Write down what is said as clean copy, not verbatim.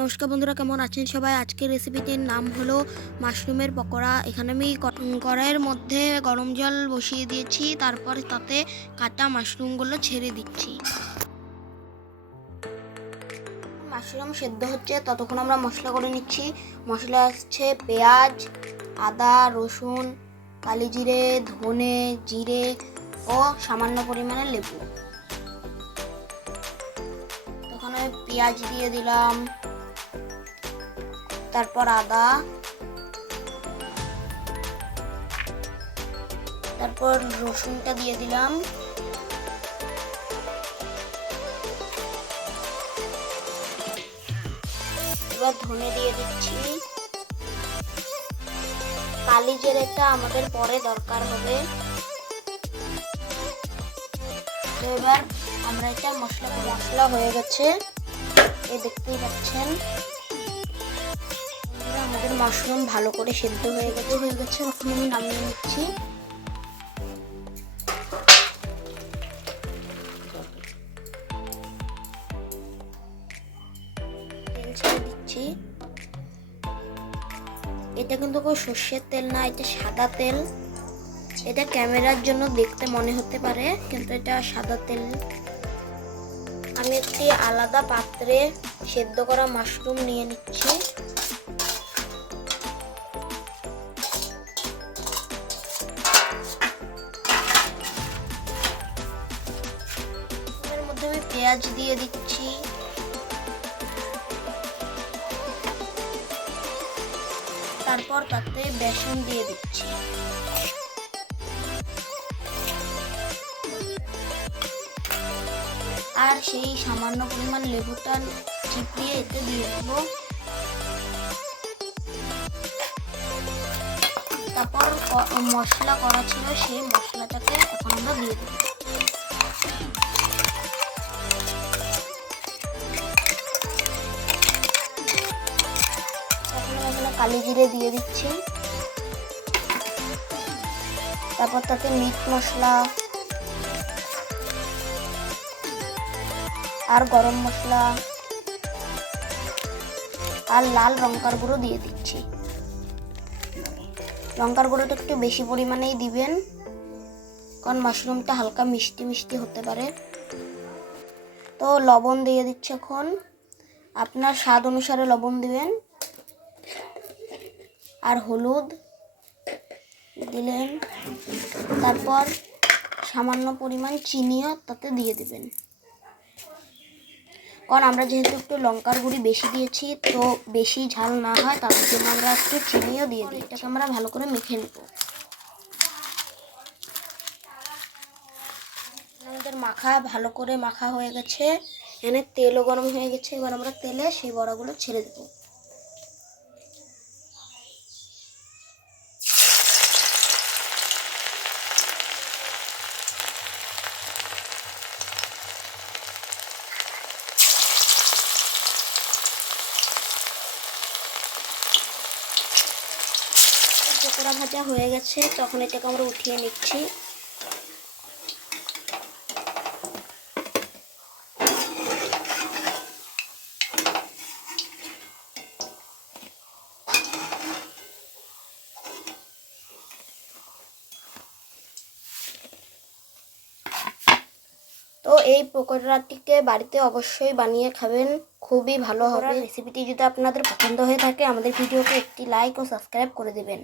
নমস্কার বন্ধুরা, কেমন আছেন সবাই? আজকের রেসিপিটির নাম হলো মাশরুমের পকোড়া। এখানে আমি কড়াইয়ের মধ্যে গরম জল বসিয়ে দিয়েছি, তারপর তাতে কাটা মাশরুমগুলো ছেড়ে দিচ্ছি। মাশরুম সেদ্ধ হচ্ছে, ততক্ষণ আমরা মশলা করে নিচ্ছি। মশলা আসছে পেঁয়াজ, আদা, রসুন, কালি জিরে, ধনে, জিরে ও সামান্য পরিমাণে লেবু। তখন আমি পেঁয়াজ দিয়ে দিলাম, তারপর আদা, তারপর রসুনটা দিয়ে দিলাম, এবার ধনে দিয়ে দিচ্ছি। কালি জিরেটা আমাদের পরে দরকার হবে। তো এবার আমরা এটা মশলা হয়ে গেছে, এই দেখতেই পাচ্ছেন। আমাদের মাশরুম ভালো করে সেদ্ধ হয়ে গেছে। এখন আমি নামিয়ে নিচ্ছি। তেল ছেড়ে দিচ্ছি। এটা কিন্তু কোনো সর্ষের তেল না, এটা সাদা তেল। এটা ক্যামেরার জন্য দেখতে মনে হতে পারে, কিন্তু এটা সাদা তেল। আমি একটি আলাদা পাত্রে সেদ্ধ করা মাশরুম নিয়ে নিচ্ছি। এর মধ্যে আমি পেঁয়াজ দিয়ে দিচ্ছি, তারপর তাতে বেসন দিয়ে দিচ্ছি। আর সেই সামান্য পরিমাণ লেবুটা চিপিয়ে এতে দিয়ে দেব। তারপর মশলা করা ছিল, সেই মশলাটাকে এখন আমরা দিয়ে দেব। এখন এখানে কালি জিরে দিয়ে দিচ্ছি, তারপর তাতে মিট মশলা আর গরম মশলা আর লাল লঙ্কার গুঁড়ো দিয়ে দিচ্ছি। লঙ্কার গুঁড়োটা একটু বেশি পরিমাণেই দিবেন, কারণ মাশরুমটা হালকা মিষ্টি মিষ্টি হতে পারে। তো লবণ দিয়ে দিচ্ছি এখন, আপনার স্বাদ অনুসারে লবণ দিবেন। আর হলুদ দিলেন, তারপর সামান্য পরিমাণ চিনিও তাতে দিয়ে দিবেন, কারণ আমরা যেহেতু একটু লঙ্কার গুঁড়ি বেশি দিয়েছি, তো বেশি ঝাল না হয় তার জন্য আমরা একটু চিনিও দিয়ে দিই। এটাকে আমরা ভালো করে মেখে নেব। আমাদের ভালো করে মাখা হয়ে গেছে, এখানে তেলও গরম হয়ে গেছে। এবার আমরা তেলে সেই বড়াগুলো ছেড়ে দেব। পকোড়া ভাজা হয়ে গেছে, তখন এটাকে আমরা উঠিয়ে নিচ্ছি। তো এই পকোড়াটিকে বাড়িতে অবশ্যই বানিয়ে খাবেন, খুবই ভালো হবে। রেসিপিটি যদি আপনাদের পছন্দ হয়ে থাকে, আমাদের ভিডিওকে একটি লাইক ও সাবস্ক্রাইব করে দেবেন।